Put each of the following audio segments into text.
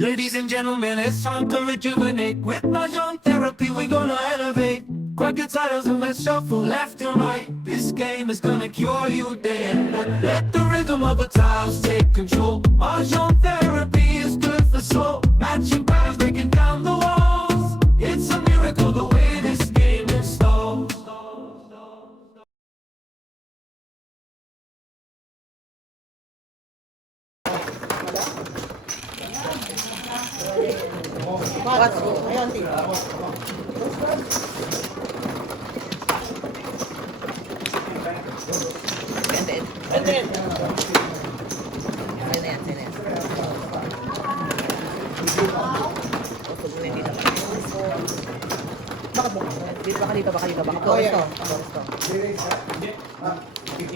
Ladies and gentlemen, it's time to rejuvenate. With Mahjong therapy, we're gonna elevate. Grab your titles and let's shuffle left and right. This game is gonna cure you day and night. Let the rhythm of the tiles take control. Mahjong therapy is good for soul. Matching patterns, breaking down the walls. It's a miracle the way this game installs. What? Ayun, Tim. Ended. Ended. Sa'yo na yan, sa'yo na yan. Usog mo hindi na. Bakit mo? Dito, baka dito, baka dito. Baka flores to. Flores to. 2,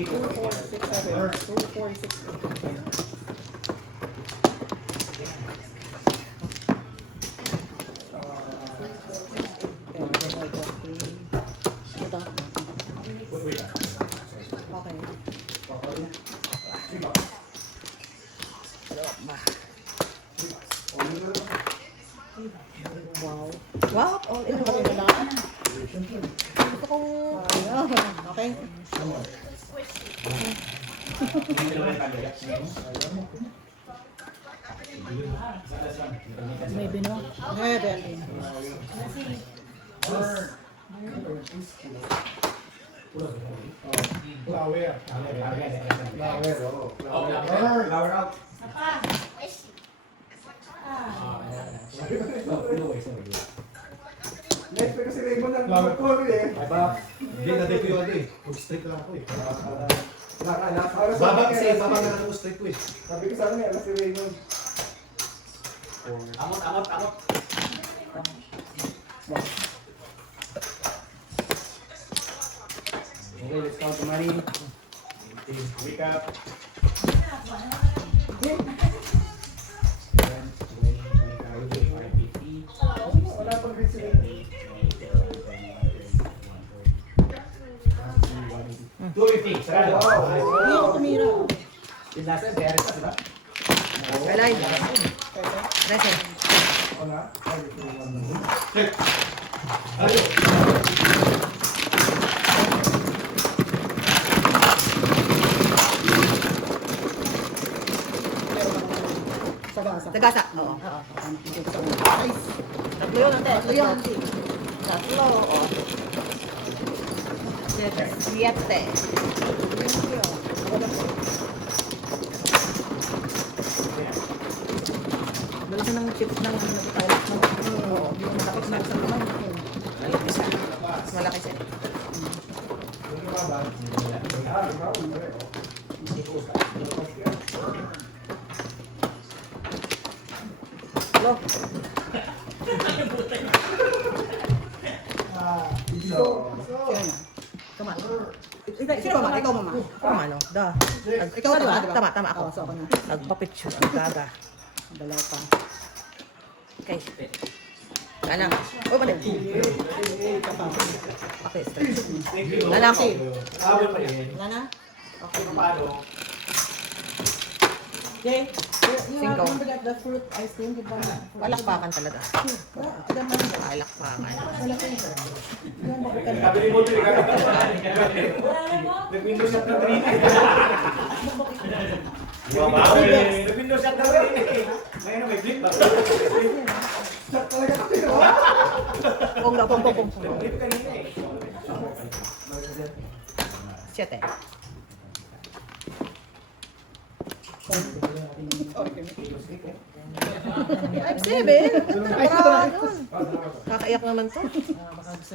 4, 6, 8. Wow. Wow. Oh, ito ba ito na? Gusto kong... Okay. Maybe no? Maybe. Flower out. Next kasi Raymond ang mag-call eh. Hindi na dito yung ano eh. Mag-straight lang ako eh. Baba Kasi baba na lang ako straight ko eh. Sabi ko sa akin, alas si Raymond. Amot. Okay, let's count the money. Wake up. Wala pang rin si Raymond. 250. Sarado. Hindi ako tumira. Yung last time, kaya rin sa, diba? Kalay. Rese. Wala. Check. Ano? Sagasa. Oo. Nice. Tatlo yun, ate. Tatlo yun. Tatlo. Oo. Siete. Malaki ng chip ng pilot mo. Oo. Malaki na sa naman. Malaki siya. Mas malaki siya. Hello. Kumano. Sino mama? Ikaw mama. Kumano? Da. Ikaw diba? Tama ako. So ako na. Nagpa-picture ang gaga. Dalaw pa. Okay. Lana. Oh, balik. Okay, stress. Lana ako. Lana? Okay. Jay, Cinco. Remember that the fruit ice cream, di ba? Palakpakan talaga. Palakpakan. Sabi ni Monty, nag-window shot na 3. Nag-window shot na 3. Ngayon na may flip ba? Shot talaga kasi no? Pong. Flip kanina eh. Siete. Ay, seven. Kakaiyak naman to.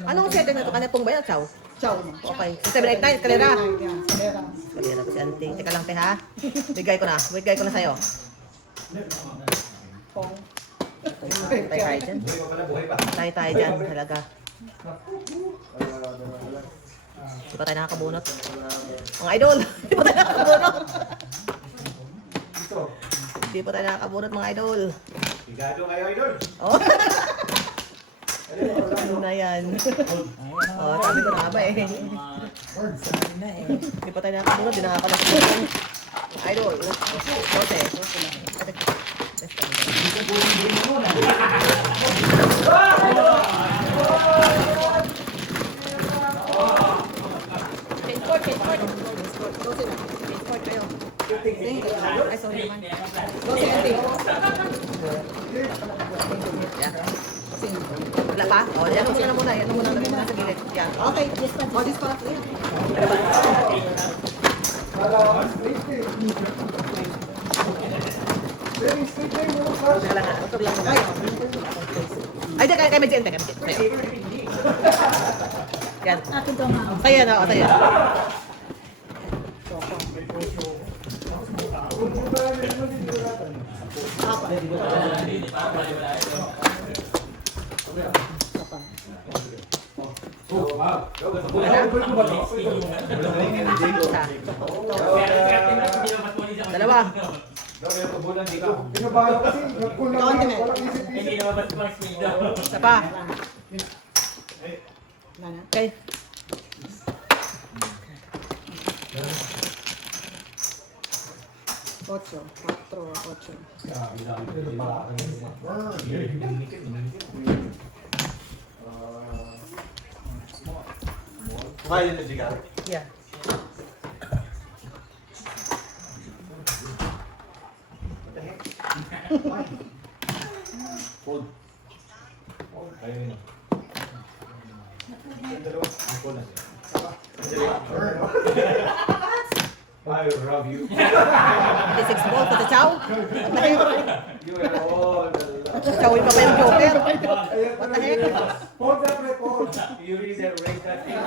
Anong siete na to? Kanepong ba yan? Chow? Chow. Okay. 789, kalera. Yan, kalera. Kalera ko si auntie. Teka lang, te, ha? Bigay ko na sa'yo. Pong. Tayo dyan. Tayo dyan, talaga. Di ba tayo nakakabunot? Mga idol, di ba tayo nakakabunot? Di pa tayo nakakabunot, mga idol. Bigado kayo, idol. Oh. Ano na yan? Oh, sabi ko na nga ba eh. Di pa tayo nakakabunot, di nakakabunot. Idol. Bote. Let's go. Change court, change court. Go sila. Change court kayo. Ay, sorry naman. Go si Auntie. Yeah. Wala pa? O, yan mo na muna. Yan mo muna sa gilid. Yan. Okay. O, this part. Ano ba? Teka lang, utog lang muna. Ay, di, kaya medyo. Tayo. Yan. Tayo na, o, tayo. Isa. Dalawa. Isa pa. Okay. Ocho. 4, 8. Yeah. I love you. 56 ball, pati chow. You are all the Chow yung pa ba yung joker? What the heck? Hold that record. You read that rate that thing.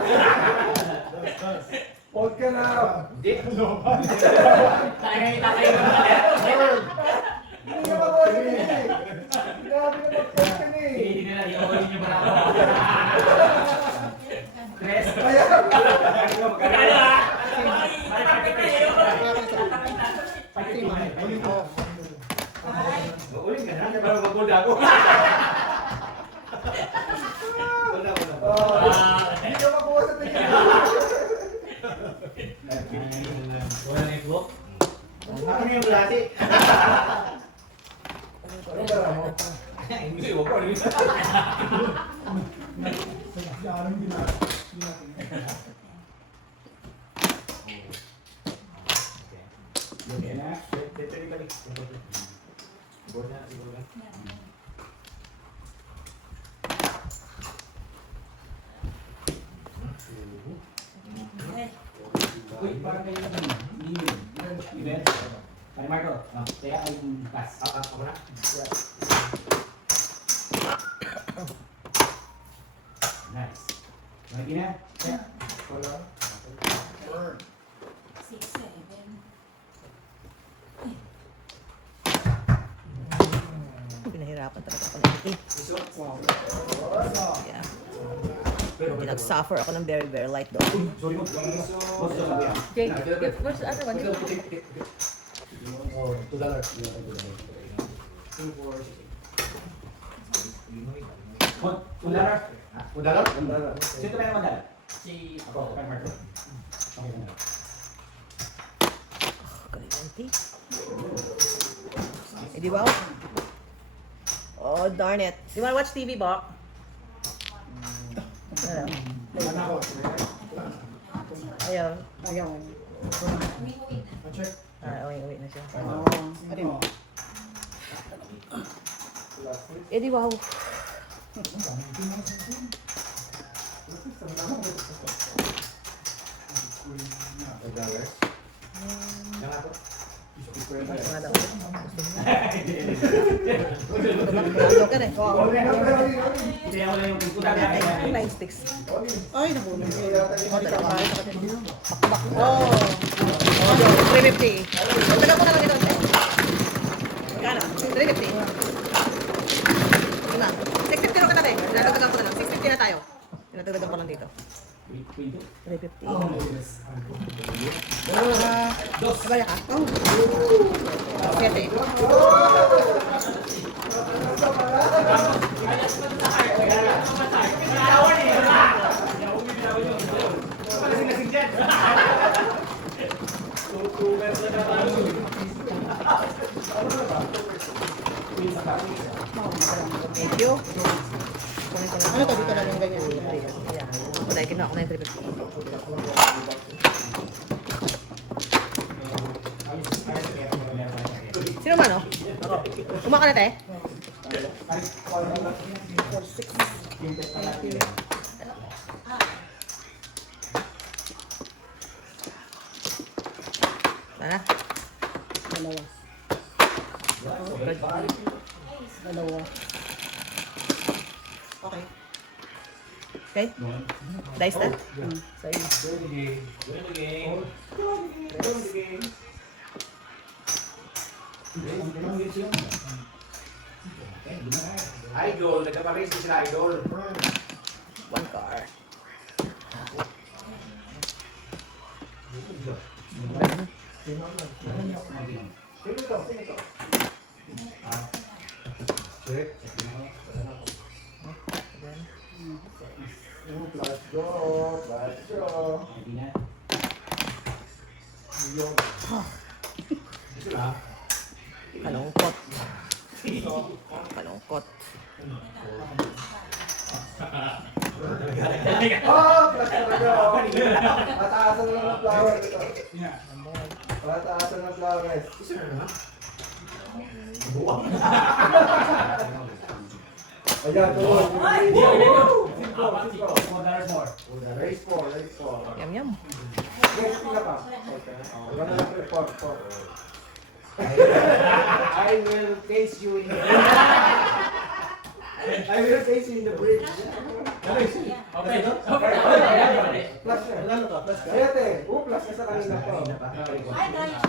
Hold ka na. Dick. Hindi ka mag-hold ka ni. Grabe na mag-hold ka ni. Uuling ka na. Para mag-hold ako. Hindi ka makuha sa tingin. Ano yung lati? Hindi, wag ko. Okay na. Siguro na. Uy, parang kayo naman. Event. Pare Marco, kaya ay pass. Ako na. Nice. Lagi na. Wala. Pinahirapan talaga ako ng Yeah. Pinag-suffer ako ng very, very light doon. Sorry mo. Jake, what's the other one? $2. Sino tayo naman dala? Si ako, kay Marco. Okay na. Kalimenti. Eh, di ba? Oh, darn it. Do you wanna watch TV, Bok? Ano? Ayaw. Ayaw. Uwi na siya. Ano? Eh, di wow. Wala daw. Ano ka rin? Nine sticks. Ay, nabulong. Oh. 350. Tagal mo naman ito. Magkano? 350. Lima. 650 rin ka na rin. Pinatatagal ko na lang. 650 na tayo. Pinatatagal ko lang dito. 350. Nabaya ka? Oh. 7. Medyo. Kunin ko lang. Ano to? Dito na lang ganyan. Ayan. O, dahil kinuha ko na yung 350. Sino man, oh? Ako. Kumain ka na, te? Sana? Dalawa. Dalawa. Okay. Okay? Dice na? Sa'yo. Idol, nagkaparis din sila idol. One card. Kalungkot. Kalungkot. Pataasan lang ng flower ito. Pataasan ng flowers. Ayan, tuloy. Race 4. Yum, yum. Next, pila pa. Gano'n lang po, 4. I will taste you in the I will taste you in the bridge. Plus yan. Ayate, plus ka sa kanina po.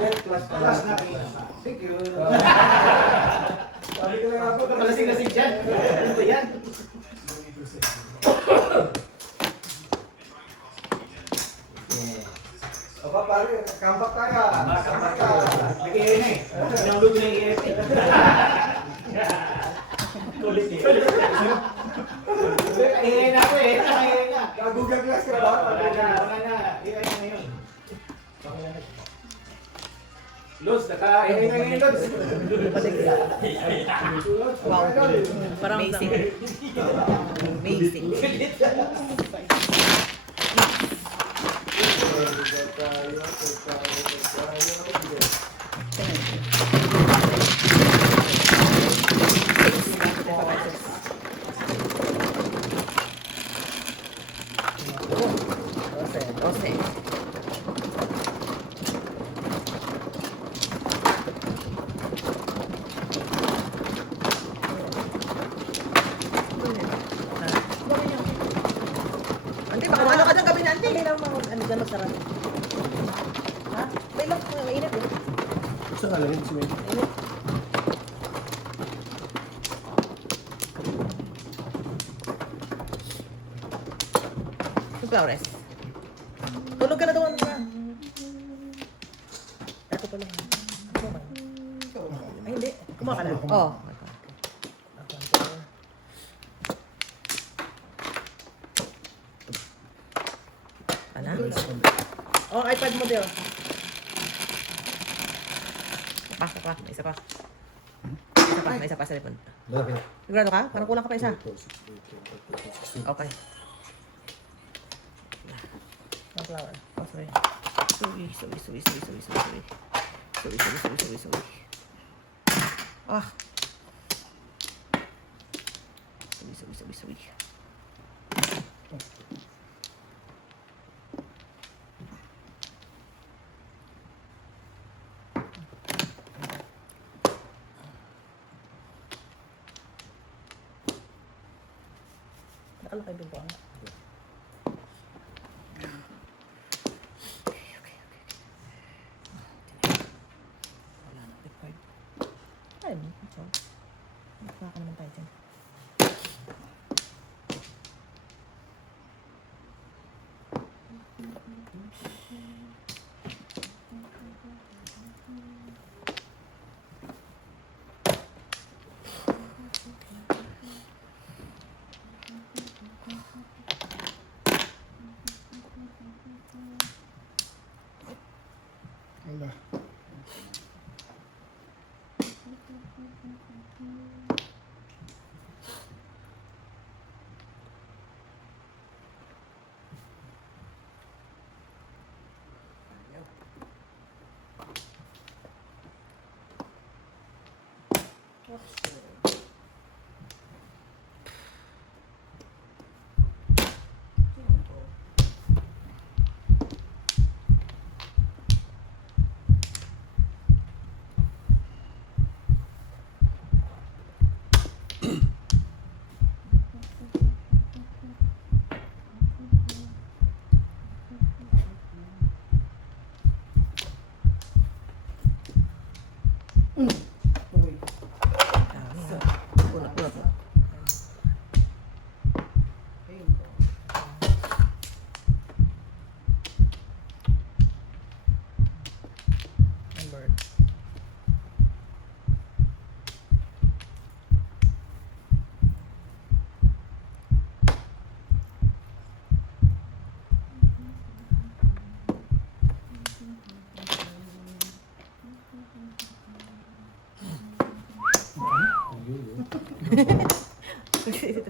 Yes, plus ka. Plus na kayo. Thank you. Sabi ko na nga po, Malasing-lasing dyan. Ano ba yan? Aba pare, comeback tayo. Comeback ka. Nag-iiri na eh. Pinangluto na yung iiri. Kulit eh. Nag-iiri na ako eh. Nag-iiri na. Google Glass ka ba? Wala na. Iiri na ngayon. Lods, naka-iiri na ngayon, Lods. Wow. Parang amazing. Amazing. Dose. Ante, baka ano ka dyan gabi na, ante? Hindi naman, ano dyan masarap. Ha? May lang, mainit eh. Gusto ka lang si May. Mainit. Yung flowers. Tulog ka na doon na. Ako pa lang. Ay, hindi. Kumain ka na. Oo. Ano? Oh, iPad mo din. Isa pa. May isa pa. May isa pa sa lipon. Sigurado ka? Parang kulang ka pa isa. Okay. Ang flower. Oh, sorry. Sorry. Ah. Sorry. Nakalakay din po ang wala na required. Ay, ito. Nakuha ka naman tayo dyan.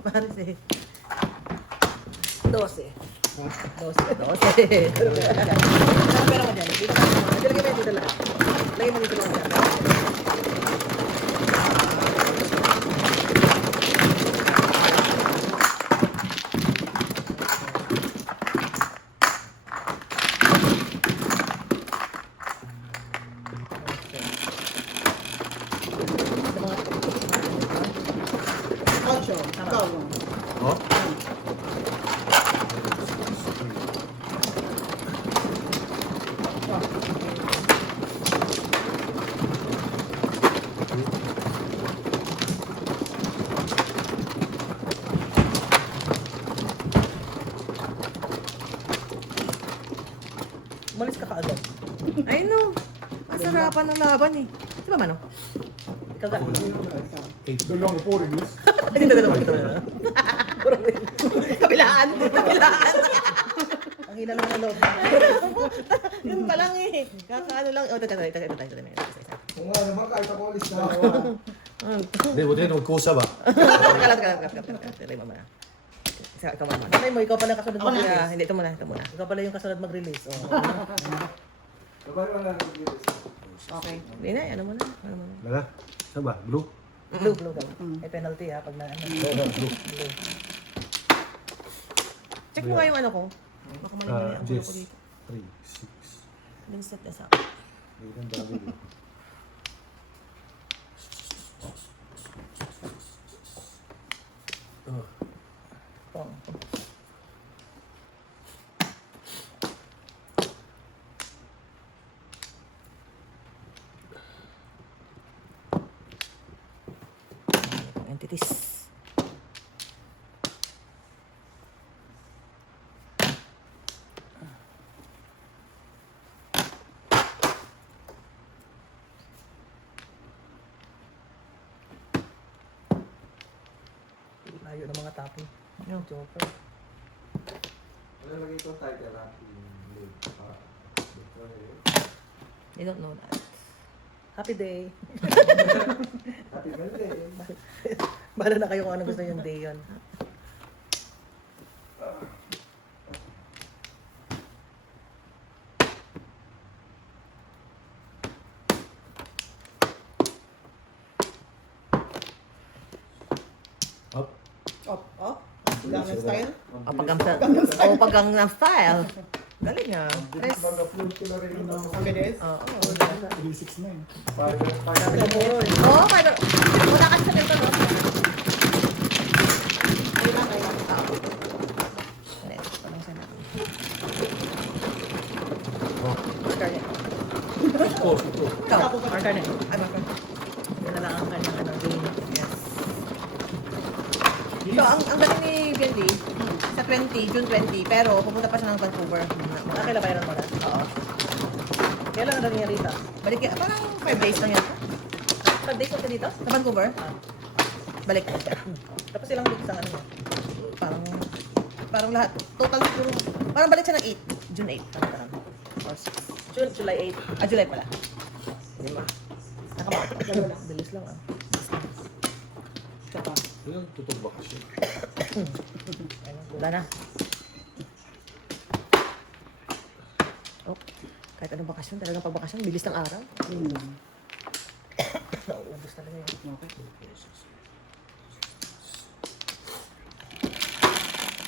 Pares eh. 12. 12. Pero mo dyan. Dito ka. Lagay mo dito lahat. Lagay mo dito lahat. Ocho. Ikaw. Oh? Umalis ka kaagad. I know. Masarapan ng laban eh. Di ba, Mano? Ikaw ka. Dalawang po rin, Luis. Hindi, dalawa. Kabilaan. Kabilaan. Ang hina naman ng loob. Yun pa lang eh. Kakaano lang. Oh, ito tayo. Kung nga naman, kahit ako alis na ako. Hindi, buti na magkusa ba? Kalat. Try mo muna. Ikaw muna. Nanay mo, ikaw pala kasunod mag-release. Hindi, ito muna. Ikaw pala yung kasunod mag-release. Oh. Kapag wala na Okay. Hindi na, ano muna. Wala. Saan ba? Blue? Blue ka. May penalty ha, pag na ano. Blue. Check mo nga yung ano ko. Baka mali yung ano Jess. ko dito. 3, 6. Vincent Esa. Ang dami din. Pong. Entities. Layo ng mga tapo. Yung joker. Wala lagi itong title natin. They don't know that. Happy day. Happy birthday. Bahala na kayo kung ano gusto yung day yun. Up. Up. Gangnam style. O pag Gangnam Style. Galing nga. Tres. Mag-upload ko na rin yung mga Bilis. Oo. 369. Sabi na muro eh. Oo, pero wala kasi sa ganito, no? Kailan. Next, parang siya natin. Oh. Marker niya. Oh, ito. Ikaw, marker niya. Ay, marker. Yan na lang ang kanyang ano, game. Yes. Ito, ang galing ni BND, sa 20, June 20, pero pumunta pa siya ng Vancouver. Kailan ba yan mo na? Oo. Kailan na niya rito? Balik yan, parang 5 days lang yan. 5 days lang siya dito? Sa Vancouver? Balik. Tapos ilang weeks ang ano niya? Parang lahat. Total siguro, parang balik siya ng 8. June 8. Parang. Or 6. July 8. Ah, July pala. Lima. Nakamakot. Bilis lang ah. Ito pa. Yung tutog bakasyon. Ayun, wala na. Oh, kahit anong bakasyon, talagang pagbakasyon, bilis ng araw. Nauubos talaga yun.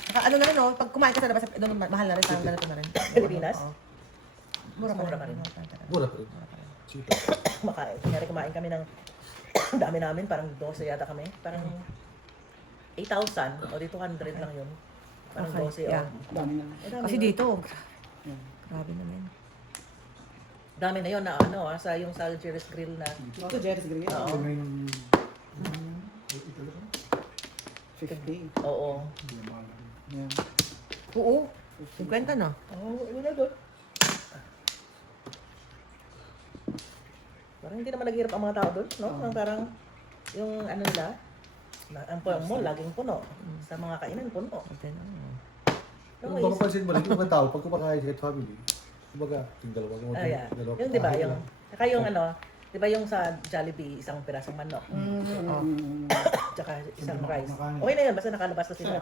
Saka ano na rin, oh, pag kumain ka sa labas, doon mahal na rin, parang ganito na rin. Pilipinas? Mura pa rin. Mura pa rin. Cheap. Makain. Kunyari kumain kami ng dami namin, parang 12 yata kami. Parang 8,000 o dito 100 lang yun. Parang 12 Yeah. o. Dami na. Kasi dito, grabe naman. Dami na yun na ano, sa yung sa Jerry's Grill na. Ito, Jerry's Grill. Oo. 50. Oo. Yan. Oo. 50 na. Oo, yun na doon. Parang hindi naman naghihirap ang mga tao doon, no? Parang yung ano nila, ang mall laging puno. Sa mga kainan, puno. Kung makapansin mo rin, yung mga tao, pag kumakain sa family, kumbaga, yung dalawa. Yeah. Yung di ba, yung, saka yung ano, Di ba yung sa Jollibee, isang pirasong manok, tsaka isang rice. Okay na yun, basta nakalabas na sila.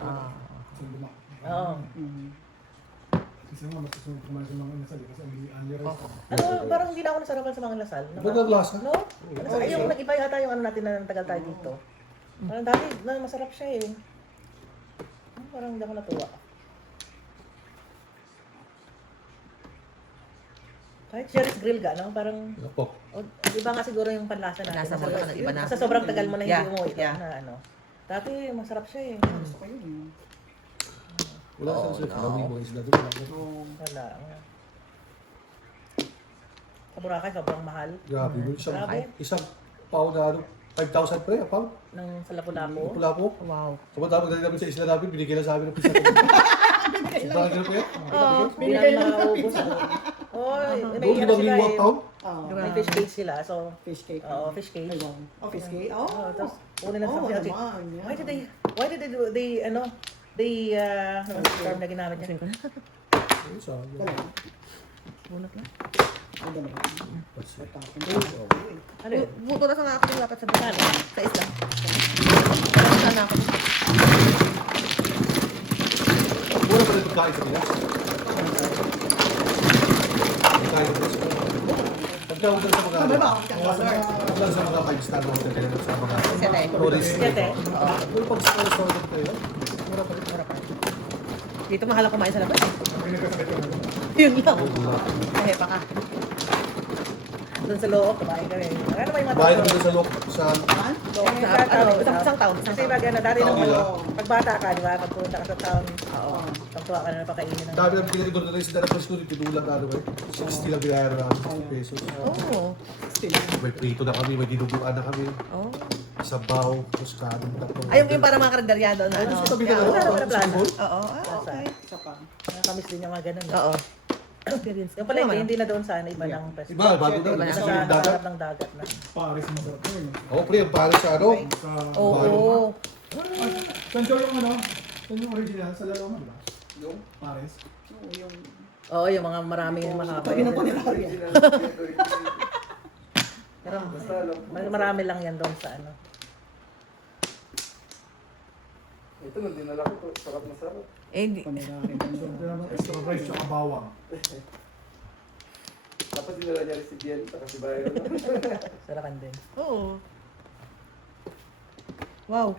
Oo. Kasi nga, masusunod kumain sa mga nasali kasi ang rice. Ano, parang hindi na ako nasarapan sa mga lasal. Magandang lasa. No? Yung nag-iba yata yung ano natin na tagal tayo dito. Parang dati, masarap siya eh. Parang hindi ako natuwa. Kahit Jerry's Grill ka, no? Parang, Ako. iba nga siguro yung panlasa natin. Nasa mo na, iba na. Sa sobrang tagal mo na hindi Yeah, umuwi yeah. na ano. Dati, masarap siya eh. Gusto ko yun. Wala sa sir. Maraming mga isla doon. Wala. Sa Boracay, sobrang mahal. Grabe. Grabe. Isang pound na ano, 5,000 pre, a pound. Nang sa Lapu-Lapu. Pula po. Wow. Samantalang dali namin sa isla namin, binigyan lang sa amin ng pizza. Sobrang ganun po yan. Hindi namin makaubos. Oy, Doon may mo ano sila nang eh. town? May fish cake sila, so... Fish cake. Oo, fish cake. Ay, wow. Oh, fish cake? Oh, Oh. tapos kunin ng Oh, sabi. naman, yeah. Why did they ano, ano ang term na ginamit niya? Ayun, sa akin. Wala. Bunot na. Ang dalawa. Ano yun? Buto na sa nga ako yung dapat sa bayan. Sa isla. Sana ako. Mura pa rin pagkain sa Pinas. Pagkain sa Pinas. Pagkawag lang sa mga... Sabi ba? Pagkawag lang sa mga 5-star na hotel kaya sa mga Siyete. tourist. Siyete. Pero pag sa restaurant kayo, mura pa rin. Dito mahal ako kumain sa labas. Yun lang. Kahit pa ka. Doon sa loob, kumain kami. Ano ba yung mga Bayan tao? naman sa loob sa... Isang taon. Kasi pag ano, dati nung Oo. pagbata ka, di ba? Pagpunta ka sa town, pagtuwa ka na napakainin ng... Dami na pinili doon na rin si Dara Pasko, tinulang na ano ba? 60 lang binayaran namin, 60 pesos. Oo. May prito na kami, may dinuguan na kami. Oh. Sabaw, Toscano, tatlo. Ayun yung para mga karinderyado na ano. Sa tabi ka Wala na naman na plaza. Oo. Okay. Isa pa. Nakakamiss din yung mga ganun. Oo. Experience. Yung pala, hindi na doon sa iba ng pwesto. Iba, bago na. Iba na. Sa Nasa dagat. harap ng dagat na. Paris masarap yun. Oo, pre, ang pala sa ano? Sa... Oo. Saan siya yung ano? Saan yung original? Sa Laloma, di ba? Yung? Paris. Oo, yung... Oo, yung mga maraming mahaba. Pag inapunerarya. Pero marami lang yan doon sa ano. Ito nung dinala ko, sarap na sarap. Eh, hindi. Panerarya. So, extra rice tsaka bawang. Tapos dinala niya rin si Biel, saka si Bayo. Sarapan din. Oo. Wow.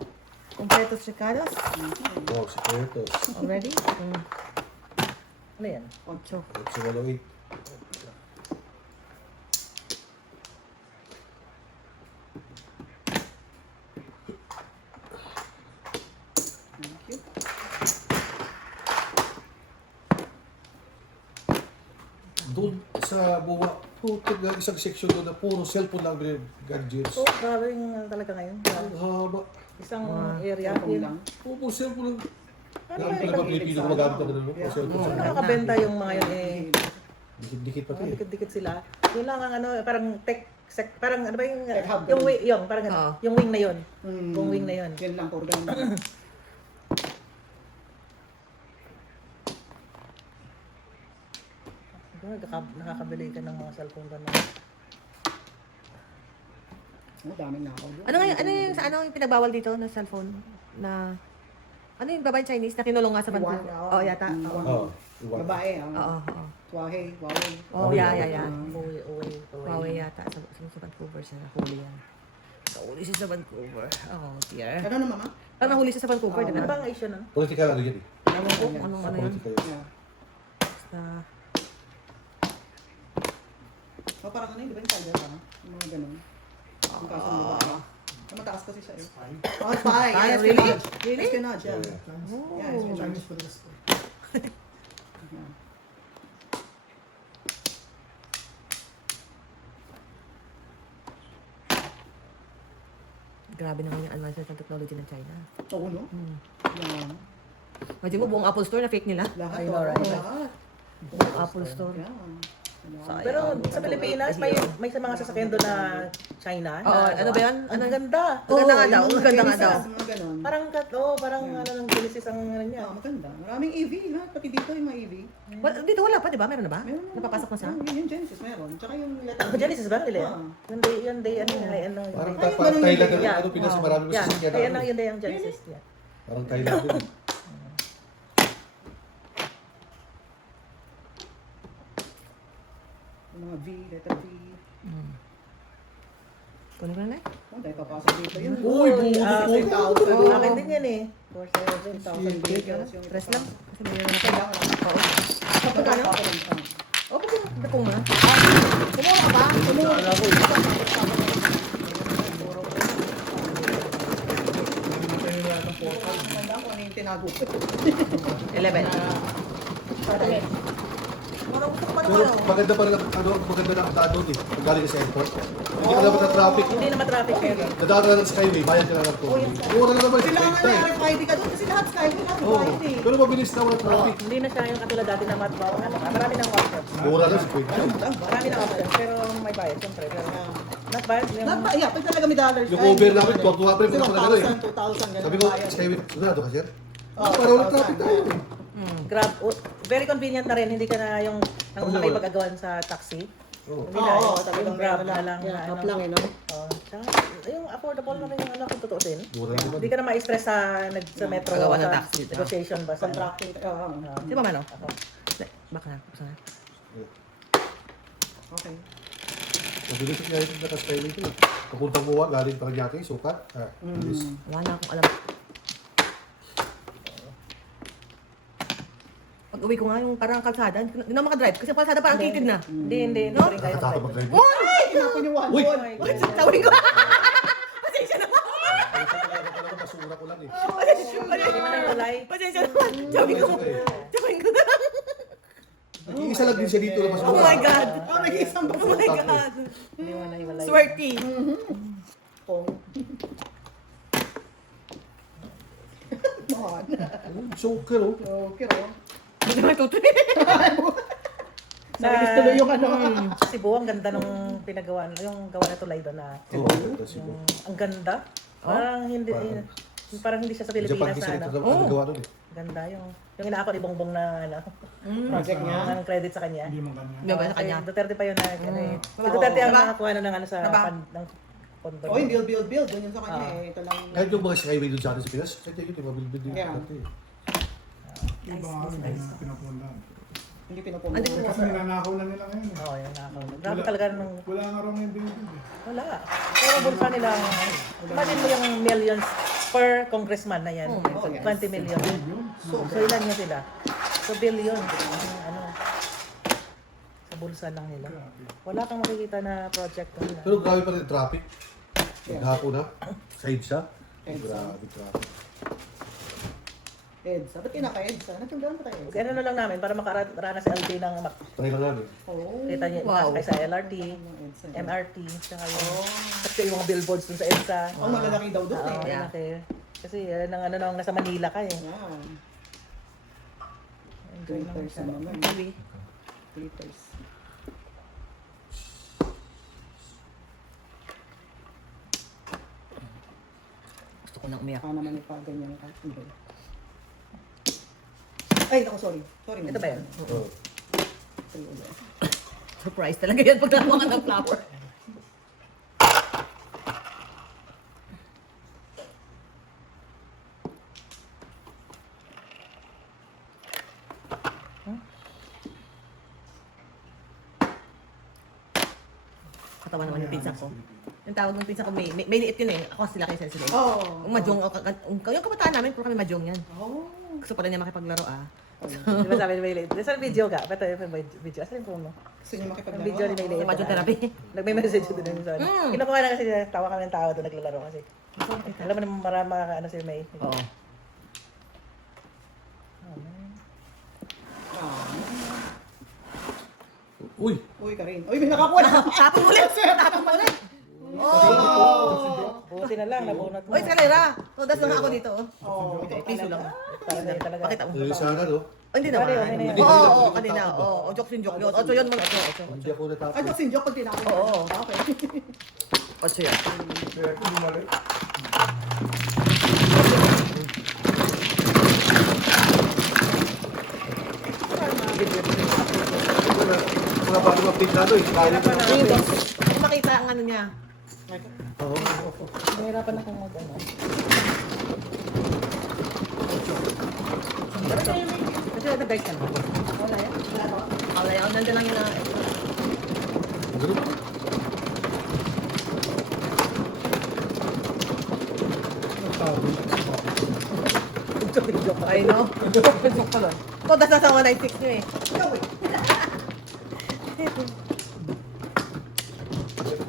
Kompleto si Carlos. Wow, sikretos. Already? Ano yan? 8. Sa walawin. Doon sa buwa, putik na isang section doon na puro cellphone lang bilhin, gadgets. So, grabe yung talaga ngayon. Ang haba. Isang area. Kung lang. Puro cellphone lang. Ano Ang ba pala mga Pilipino gumagamit ng ganun, no? Cellphone. Sino nakakabenta yung mga yun eh? Dikit-dikit pati eh. Dikit-dikit sila. Yun lang ang ano, parang parang ano ba yung, Tech hub. yung wing, yung, parang ano, Oo. yung wing na yun. Hmm. Yung wing na yun. Yan lang, puro ganun. Nakakabili ka ng mga cellphone ka na. Ang daming nakaw doon. Ano yung pinagbawal dito na cellphone? Na, ano yung babaeng Chinese na kinulong nga sa Iwan. Vancouver? Oo, yata. Oo. iwan. Babae, Oo, oo. Huawei, Huawei. Oh, yeah. Uwi. Huawei yata. Sa Vancouver siya. Nahuli yan. Nahuli siya sa Vancouver. Oh, dear. Ano na, mama? Parang nahuli siya sa Vancouver, di Ano ba? ba ang issue nun? Political ano yan eh. Alam ko kung ano yun. Political yan. Yeah. Basta, Oh, parang ano yun, di ba yung tiger, ha? Yung mga ganun. Ang kaso ng babae. Mataas kasi siya eh. Oh, spy! Ah, Yeah, really? espionage. Really? Espionage, yeah. oh. Yeah, espionage. Chinese for this. Yeah. Grabe naman yung advancement ng technology ng China. Oo, no? Yeah. Imagine mo, buong Apple Store na fake nila. Lahat, I know, oo, right? lahat. Buong Apple Store. Yeah. Pero sa Pilipinas, may sa mga sasakyan doon na China. Oo, ano ba yan? Ang ganda. Maganda nga daw, yung maganda nga daw. Genesis, mga ganon. Parang ano ng Genesis ang ano niya. Maganda. Maraming EV, ha? Pati dito yung mga EV. Dito wala pa, di ba? Meron na ba? Meron na. Napapasok na siya? Yun yung Genesis, meron. Tsaka yung Oh, Genesis ba? Nila? Ah. Yun day, ano. Parang Ay, parang ganun Thailand yun. na ano, Pinas, marami mas Yeah, sasakyan kaya na. yun day ang Genesis. Yeah. Parang Thailand din. yung mga V, letter V. Kunin ko na eh. Oh, dahil papasok dito yun. Uy, buo. 10,000. Akin din yan eh. 10,000 vehicles yung Tres lang. Kasi may yun Kailangan lang. Magkano? O, pag napong mo na. Kumuha ka ba? Tandaan ko ano yung tinago. 11. Parang gusto ko pa Pero maganda pa rin, ano, maganda na ang daan doon eh. Pag galing ka sa airport. Hindi ka naman na traffic. Hindi na matraffic kayo. Dadaan ka lang sa skyway, bayad ka lang ng tubig. Mura lang naman, Kailangan 50 eh. na RFID ka doon kasi lahat Skyway lahat Oo. RFID. Pero mabilis na walang traffic. Hindi na siya yung katulad dati na matbaw. Marami ng options. Mura lang, 50. Marami ng options. Pero may bayad, siyempre. Pero not bad. Yeah, pag talaga may dollars. Yung Uber namin, tuwa pa rin pala gano'n eh. 1,000, 2,000, ganun. Sabi ko, bayad. skyway, sigurado ka sir? Oo, Para walang traffic tayo eh. Grab, very convenient na rin. Hindi ka na yung nakay pag-agawan sa taxi. Oo. Hindi na, Oo, yung grab na lang. Yeah, na, up lang eh, no? Oh, tsaka, yung affordable na rin yung anak kung tutuusin. Mura lang naman. Hindi ka na ma-stress sa metro. Pagawa ng sa taxi, diba? negotiation ba? Sa Contracting. Oo. Di ba Mano? Baka na. Baka na. Okay. Mabilis ang kaya na skyway ko eh. Papuntang Muwa, galing Paranaque, sukat. Mabilis. Wala na akong alam. Pag uwi ko nga yung parang kalsada, hindi na makadrive kasi ang kalsada parang kitid na. Hindi No? rin kayo. Nakakatakot mag-drive. Ay, tinapon yung one Uy! ball. Tawin ko! Pasensya na po! Talaga basura ko lang eh. Hindi mo nang tulay. Pasensya naman! Tawin ko! Tawin ko na! Isa lang din siya dito na basura. Oh my God! Oh, nag-iisang Oh my God! Hindi mo na iwalay. Swerte! ball. Mahal. Joker oh. Okay, oh. Hindi naman tutuloy. Narinig tuloy yung ano. Sa Cebu, ang ganda nung pinagawa, yung gawa na tulay doon na. Oo, that's it. Ang ganda. Parang hindi siya sa Pilipinas Japan na kasi ano. nagawa doon eh. Ganda yung inaako ni Bongbong na ano. Project niya. Ang credit sa kanya. Hindi ba sa kanya? Duterte pa yun na ano eh. Si Duterte ang nakakuha na ng ano sa Diba? ng pondo. Oh, yung build. Doon yun sa kanya eh. Ito lang. Kahit yung mga skyway doon sa atin sa Pinas, kahit yun, mabilbil din. Yeah. Dati eh. Hindi pinupuno. Kasi ninanakaw na nila ngayon. Oo, yung nakakuha. Grabe talaga nung Wala nga raw ngayon binibig eh. wala. Pero bulsa nila, imagine mo yung millions per congressman na yan. 20 million. So ilan niya sila? So billion. Ano, sa bulsa lang nila. Wala kang makikita na project nila. Pero grabe pa rin yung traffic. Maghapon na. Sa EDSA. EDSA. Grabe traffic. EDSA. Ba't kinaka-EDSA? Nagtandaan pa tayo EDSA. Ano na lang namin para makaranas si LT ng Try lang namin. Oo. kita niya Wow. sa LRT, EDSA. MRT, tsaka yung mga billboards dun sa EDSA. Oh, malalaki daw doon Oo, eh. malaki. Kasi nang ano nang nasa Manila ka eh. Yan. Enjoy lang Glitters siya. naman. Maybe. Glitters. Gusto ko nang umiyak. Baka naman ipaganyan ka. Hindi. Ay, ako sorry. Sorry. Ito ba yan? Oo. Sorry ulit. Surprise talaga yan pag nakakuha ka ng flower. Katawa naman yung pizza ko. Yung tawag ng pizza ko, may liit yun eh. Ako sila kay Sensitive. Oo. Yung mahjong, yung kabataan namin, puro kami mahjong yan. Oh. Gusto pala niya makipaglaro ah. Di ba sabi ni Maylay? Sa video ka? Ito yung video. Asan yung phone mo? Gusto niyo makipaglaro? Yung video ni Maylay. Yung mahjong therapy. Nagme-message din sa ano. Kinukuha na kasi tawa kami ng tao doon naglalaro kasi. Alam mo naman marami ano si May. Oo. Uy! Uy, Karin. Uy, may nakakuha na. Tapon ulit! Tapon ulit! Buti na lang, nabunot mo. Uy, eskalera! Oh, das lang ako dito. Oh. Piso lang. Talaga. Pakita mo. Sana, no? Oh, hindi Sorry, naman. okay na yan. Oo, kanina. Oo, joke yun. Ocho yun mo. Ocho. Hindi ako natapos. Ay, joke joke pag tinapos. Oo. Okay. Ocho yun. Kaya ito bumalik. Mga bago mapintado eh. Kaya ko na. Yung box. Makita ang ano niya. Nahirapan akong mag-ano. Kasi ito guys yan. Wala yan. Wala yan. Nandiyan lang yun na. Ganun. I know. Facebook pa doon. Oh, das nasa 196 nyo eh.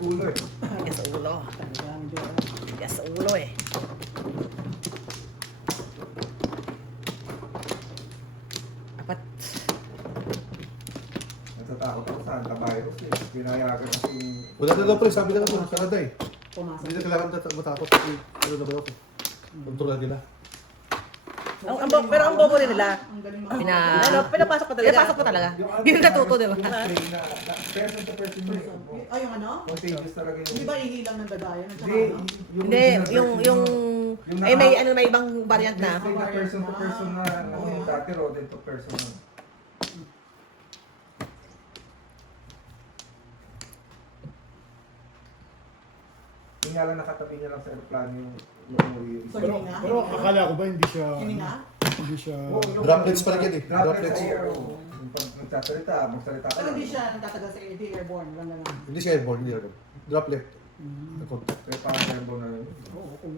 Ulo eh. Yes, ulo. Yes, ulo eh. Apat. Natatakot ako sa antivirus eh. Pinayagan kasi yung... Wala na daw pre, sabi na nga sa Canada eh. Pumasok. Hindi na kailangan matakot kasi ano na ba ako. Kontrolan nila. Pero ang bobo rin nila. Ang galing mo. Pinapasok pa talaga. Pinapasok pa talaga. Hindi natuto, di ba? Yung train na person to person yun. Ay, yung ano? Contagious talaga yun. Hindi ba ihilang ng dagayan? At saka Hindi, ano? Hindi, yung may ibang variant na. Train na person to person na yung dati rodent to person na. Yung nga lang nakatabi niya lang sa aeroplano yung So, hininga? Pero akala ko ba hindi siya... Hininga? Hindi siya... Droplets pa rin yan eh. droplets Droplets. sa air. Yung pag magsasalita ka Pero lang. hindi siya nagtatagal sa hindi airborne. Walang ganun. Hindi siya airborne, hindi airborne. Droplet. Na contact. Kaya parang airborne na yun. Oo, kung...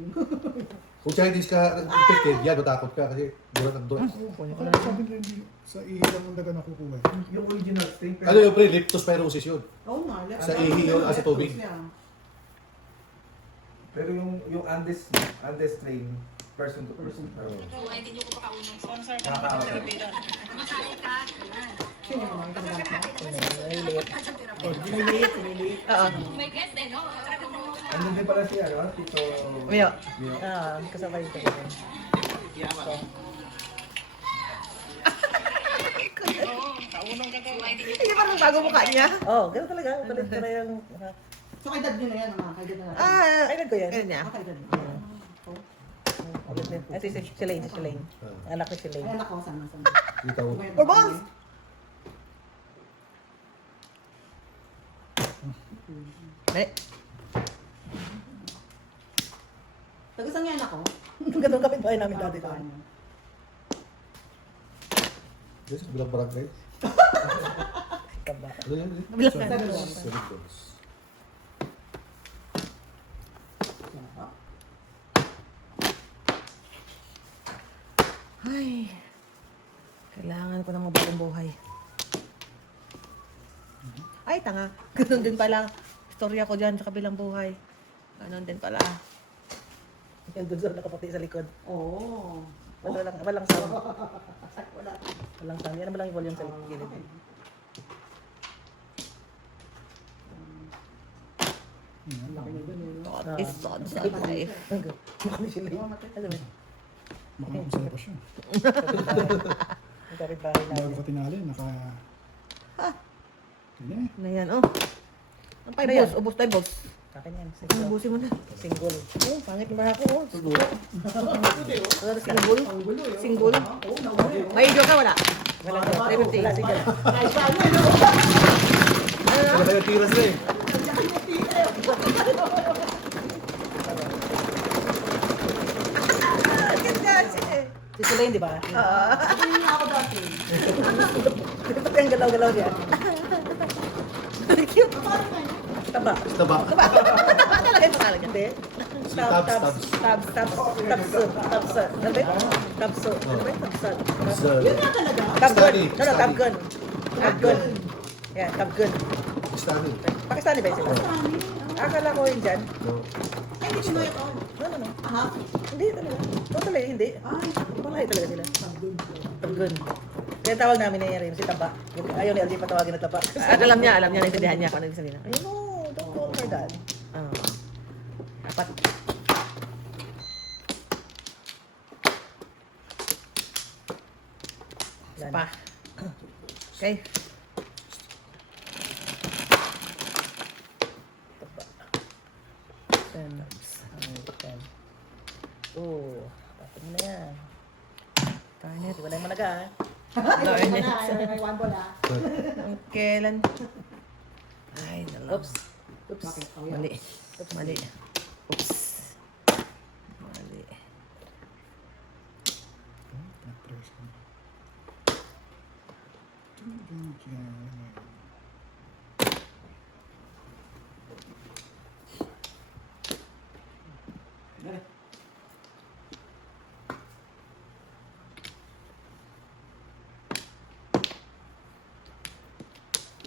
Kung siya hindi ka infected, yan, matakot ka kasi durat ang durat. Ano sabi nila hindi sa ihilang ng daga nakukuha? Yung original sting. Ano yung pre, leptospirosis yun. Oo nga. Sa ihi yun, sa tubig. Pero yung Andes train, person to person. Sino yung mga Oo. Andun din pala siya, no? Tito... Miyo. Mio. Kasabay ito. Hindi parang bago mukha niya. Oh, gano'n talaga. Balik talaga yung... So, kay dad nyo na yan, mga kay dad na natin. Ah, Ay, ko yan. ayun niya. Kay dad. Ito si Lane. Anak ni si Ay, Lane. anak ko, sama. Dito. Borbons! Dali. Tagasang yan ako. Ganun kapit-bahay namin dati doon. Yes, bilang barangay. Taba. Ano yan? Bilang Seven barangay. dollars. $7. Ay. Kailangan ko ng mabagong buhay. Ay, tanga. Ganun din pala. Istorya ko dyan sa kabilang buhay. Ganun din pala. Yung doon sa nakapati sa likod. Oo. Walang sound. Walang sound. Yan naman lang yung volume sa gilid. God is sad sa life. Makami si Lane. Alam mo, Makakusala pa siya. yung kapit-bahay Bago namin. ka tinali, naka... Kanya eh. Ano yan, oh. Ang 5 balls. Ubus tayo balls. Akin yan. Ubusin mo na. Single. Oh, pangit naman ako. Oh. Single. Single. May idol ka, wala? Wala Wala, 350. Wala, single. Wala kayo tiras na eh. Si Lane, di ba? Hindi ako dati. Pati ang galaw-galaw niya. Cute. Taba. Taba. Talaga yung pangalan niya. Hindi. Si Tabs. Ano ba yun? Tabso. Ano ba yun? Tabsan. Yun nga talaga. Tabgun. Study. No, Tabgun. Tabgun. Yeah, Tabgun. Pakistani. Pakistani ba yun sila? Akala ko yun dyan. No. Ay, hindi Pinoy ako. No. Aha. Hindi talaga. Totally, hindi. Ay, Malay talaga sila. Tabgun. Kaya tawag namin na yan si Taba. Ayaw ni LG patawagin na Taba. Alam niya, naintindihan niya kung ano yung salina. Ayun, no, don't call her that. Ah. Apat. Isa pa. Okay. Ten. Ten. Oh, tapos mo na yan. Darn it. Wala yung managa, ha? Darn it. May one ball ah. Kailan? Ay, nalaw. Oops. Oops. Okay, oh, yeah. Mali. Mali. Oops. Mali. Na-press ko. Yan.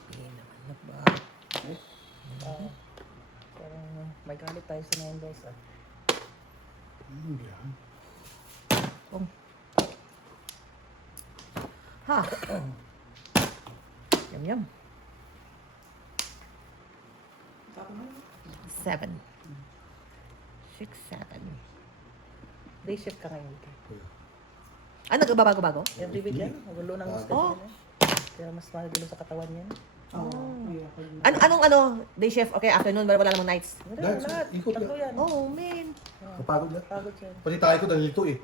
Hindi naman nagba. Parang may galit tayo sa Mendoza. Ano yan? Ha? Yum, yum. 7. 6, 7. Day shift ka ngayon. Ah, nagbabago-bago? Every week yan. Magulo ng schedule Oh. niya. Kaya mas magulo sa katawan niya. Anong day shift? Okay, afternoon, wala namang nights. Wala, Dahil lahat. ikot Tatlo lang. yan. Oh, man. Kapagod lang. Pagod yan. Pati tayo ko dahil ito eh.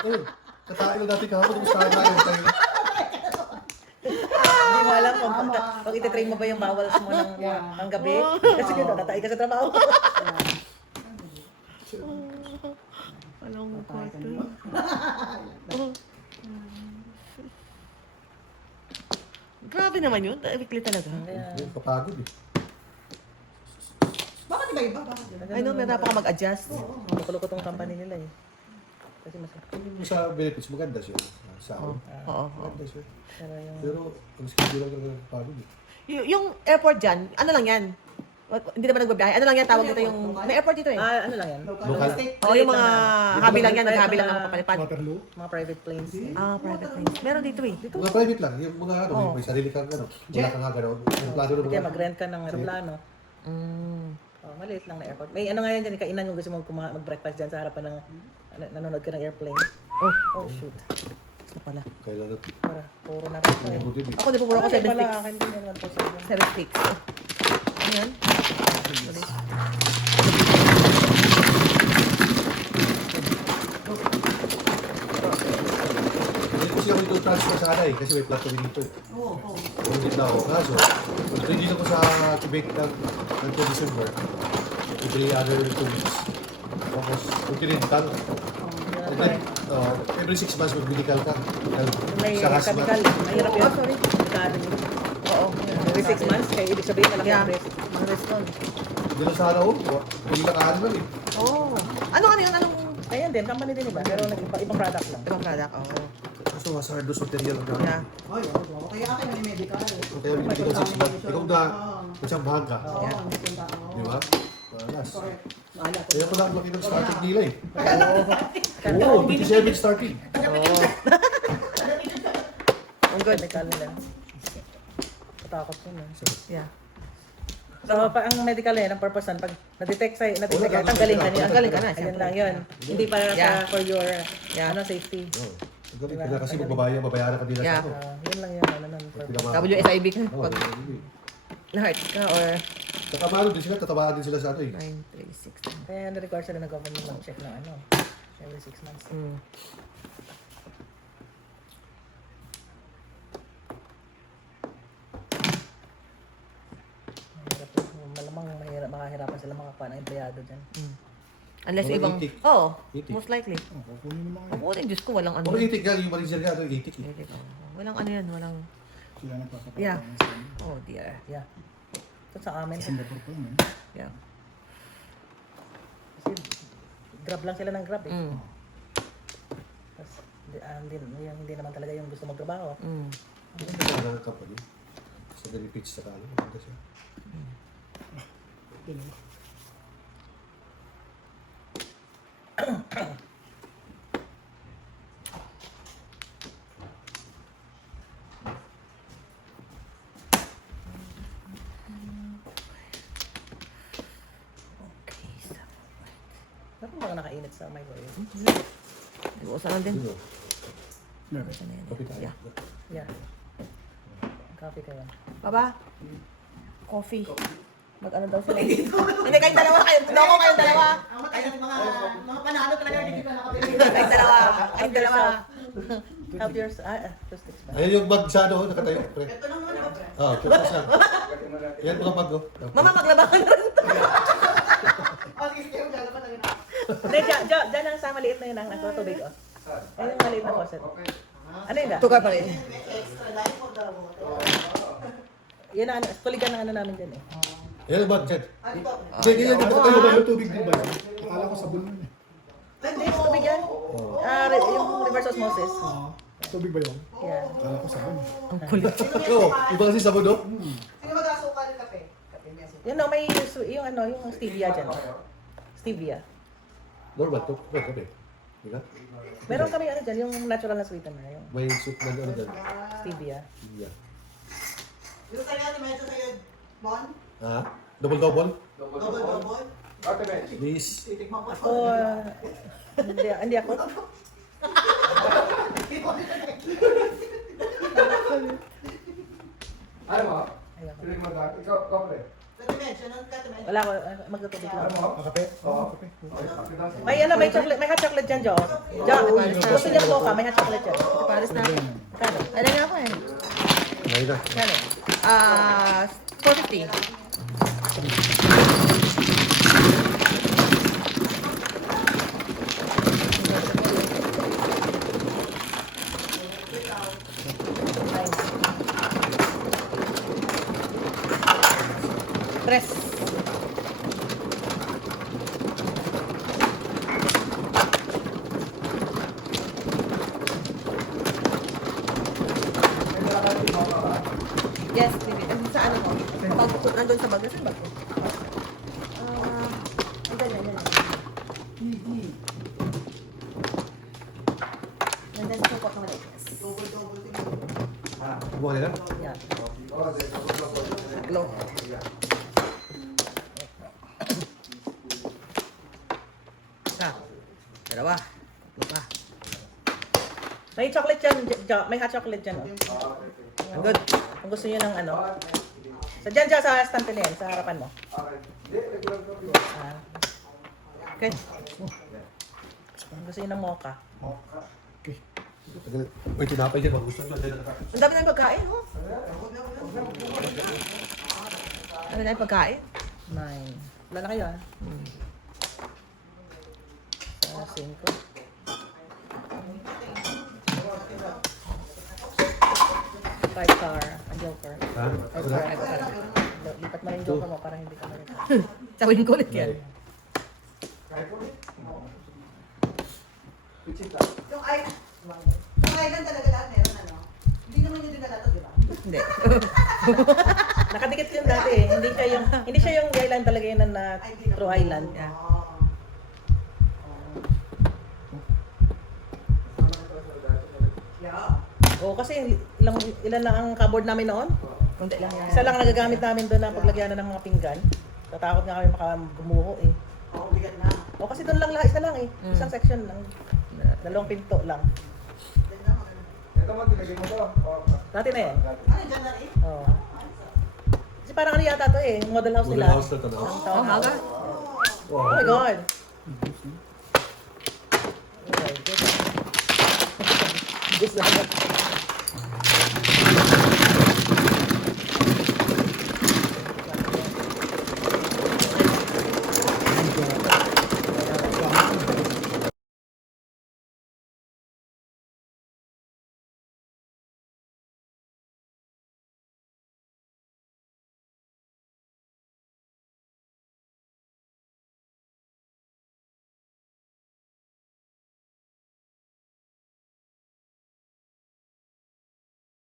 Ayun. Katayo dati kahapon. Tapos tayo tayo. Hindi mo alam kung pag ititrain mo ba yung bowels mo ng gabi. Kasi natatay ka sa trabaho. Anong kwarto? Grabe naman yun. Weekly talaga. Ayun, kapagod eh. Bakit iba-iba? Bakit iba? I know, may dapat ka mag-adjust. Makulo ko tong company nila eh. Kasi mas Yung sa benefits, maganda siya. Sa akin. Oo. Maganda siya. pero yung Pero, ang schedule lang talaga kapagod eh. Yung airport dyan, ano lang yan? Hindi naman nagbabiyahe. Ano lang yan, tawag dito yung... May airport dito eh. ano lang yan? Local. Oo, yung mga habi lang yan, naghabi lang ng papalipad. Waterloo? Mga private planes. Ah, private planes. Meron dito eh. Mga private lang. Yung mga ano, may sarili kang ano. Wala kang gano'n. Yung plano ng Kaya mga... mag-rent ka ng aeroplano. Mm. Oh, maliit lang na airport. May ano nga yan dyan, kainan yung gusto mo mag-breakfast dyan sa harapan ng nanonood ka ng airplane. Oh shoot. Ito pala. Kailan Para, puro na rin. Ang buti din. Ako, di puro ako 7 pala, sticks. akin din naman po sa 7 sticks. Ano yan? Hindi kasi ako dito transfer sa Anay kasi may plot kami dito eh. Oo. Hindi na ako. Kaso, dito ko sa Quebec ng 2 December. Every other 2 weeks. Tapos, continental. And then, every 6 months mag-medical ka. May Sa hazmat. chemical. Mahirap yun. Sorry. Chemical. Oo. Every 6 months, kaya ibig sabihin malaki Yeah. ang risk. Mga respond. Hindi lang sana ako. Hindi lang animal eh. Oo. Ano yun? Anong Ayan din, company din iba. Pero ibang product lang. ibang product? Oo. Kaso, hazardous material ang gamit. Yeah. Ay, oo. Kaya akin may medical. Kaya medical 6 months. Ikaw na, kutsang bahag ka. Oo, may punta ako. Di ba? Malas. Correct. Mahala ko. Kaya pala ang laki ng starting nila eh. Kaya Oo, 27 starting. Ang good. chemical nila. Katakot yun eh. Yeah. So, ang medical yan, ang purpose nun, pag na-detect sa'yo, Wala, Tanggalin ka niya. Tanggalin ka na. Ayun Siyempre. lang yun. Hindi para Yeah. for your Yeah. safety. Oo. Ang galing. Kaya kasi babayaran ka nila Yeah. sa ano. Yun lang yun. Ano nun. Pinama- WSIB ka. Oo, Pag hindi. na-heart ka or Tatabaan din sila, tatabaan din sila sa ano eh. 9, 3, 6, 10. Kaya na-require sila ng government mag-check ng ano. Every 6 months. Mm. Mahirap yun. Malamang makahirapan sila makakuha ng empleyado dyan. Unless Mga ibang... itik. Oo. Itik. Most likely. Oh, kukunin mo mga Ako din, Diyos ko, walang ano. Mga itik nga, yung manager nga, ano, itik eh. Itik, oo. Walang ano yan, walang... sila nagpapakita Yeah. ng sa Oh dear. Yeah. Ito sa amin. Singapore pa yun eh. Yeah. Kasi grab lang sila ng grab eh. Mm. Tapos, hindi naman talaga yung gusto magtrabaho. Mm. Ano ang company? Sa benefits sa kalo, maganda siya. Okay. minutes sa microwave. Iwasan lang din. Dito. Yeah. Yeah. Coffee kayo. Baba. Coffee. Mag-ano daw sila? Hindi, kayong dalawa. Kayong dalawa. Ang matay natin mga panalo talaga hindi kita nakapili. Kayong dalawa. Kayong dalawa. Help yours. Just explain. Ayun yung bag sa ano, nakatayo. Pre. Ito lang muna ba, pre? Tapos na. Yan mga bag, oh. Mama, maglabahan na rin. Sige, sige, maglalaba na rin ako. Hindi, dyan ang sa maliit na yun ang nasa tubig, oh. Ayun yung maliit na faucet. Ano yun ah? Tukar pa rin. Extra life for the water. Yan ang kuligan ng ano namin dyan eh. Yan ang bag, Chad. Ano ba? Chad, yan yung nakatayo. Ano tubig din ba yun? Akala ko sabon nun eh. Hindi, Tubig yan? Yung reverse osmosis. Tubig ba yun? Yeah. Akala ko sabon. Oo, iba kasi sabon, no? Sino mag-asukal ng kape? Kape niya. Yun no, may yung ano, yung stevia dyan. Oh. Stevia. Normal to. Kape. Di ka? Meron kami ano dyan, yung natural na sweetener, yung May soup na ano dyan. stevia. Yeah. Dito sa'yo natin, medyo sa'yo, Bon? Ha? Double? Double. Please. Titikman ko. Ako, hindi ako. Ano mo? Ayoko. Piling mo dati. Ikaw, pre. Katimension, ano katimension? Wala ko, magtutubig lang. Kape? Oo. Kape. May ano, may chocolate, may hot chocolate dyan, Jo. Jo, gusto niya mocha, may hot chocolate dyan. Paris na. Kano? Ano nga ako eh? Ngayon na. Kano? 450. Tres. Yes, sige. Sa ano ko? Bag ko, nandun sa bag. Saan bag ko? Ganyan, ganyan. Nandun sa support naman. Yes. Buwan na. Yeah. Hello. Isa. Dalawa. Tatlo pa. May chocolate dyan, Jo. May hot chocolate dyan. Oh. Good. Kung gusto niyo ng ano. Sa dyan, Jo, sa stand na yan, sa harapan mo. Ah. Okay. Kung gusto niyo ng mocha. May tinapay dyan. Gusto nyo. Ang dami ng pagkain, oh. Ang dami ng pagkain. 9. Wala na kayo, ah. Sa 5. Five star, ang joker. Ha? Ako na? Lipat mo na yung joker mo para hindi ka malito. Sawin ko ulit yan. Yung island talaga lahat meron, ano? Hindi naman yun din na nato, di ba? Hindi. Nakadikit yun dati eh. Hindi siya yung island talaga yun na true island. Yeah. Yeah. Oo, kasi ilan lang ang cupboard namin noon. Hindi lang yan. Isa lang ang nagagamit namin doon na paglagyan ng mga pinggan. Tatakot nga kami makagumuho eh. Oo, bigat na. O kasi doon lang isa lang eh. Isang section lang. 2 pinto lang. Ito mo, tinagay mo to. Dati na yan. Ano dyan na rin? Oo. Kasi parang ano yata to eh. Model house Model nila. house na to, no? Ang Oh, townhouse. maga. Oh my God. Okay, good. Gusto na.